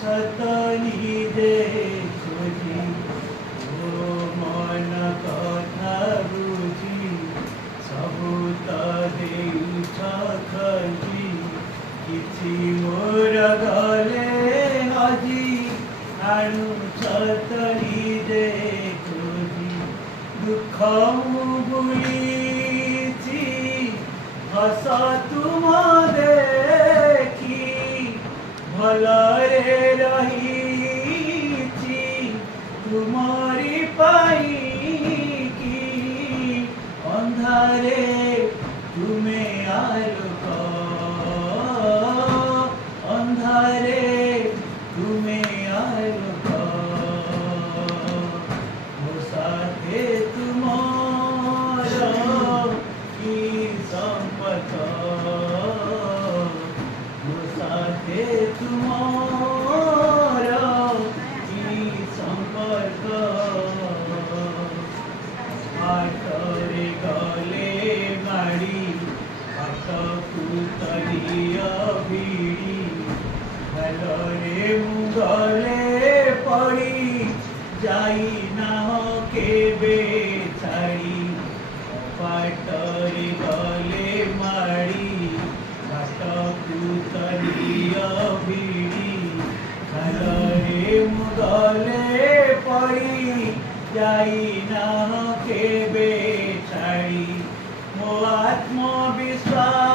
छतनी दे खोजी ओ मन कथा बुझी सबु त देउछ खजी किछि मोर गले हजी आणु छतनी दे खोजी दुख बुलिछि हस तुम देखी भलरे रहीछि तुमरी पाईकी अंधारे तुमे आलोक अंधारे तुमे आलोक मो साथे तुमर की संपर्क मो साथे तुमर की संपर्क हाटरे गले माड़ी हाटकू तलिया भिड़ी भलरे मुगले पड़ी जाई नाह केबे छाड़ी पाटरे गले माड़ी हाटकू तलिया भिड़ी भलरे मुगले पड़ी जाई नाह केबे छाड़ी मो आत्मविश्वास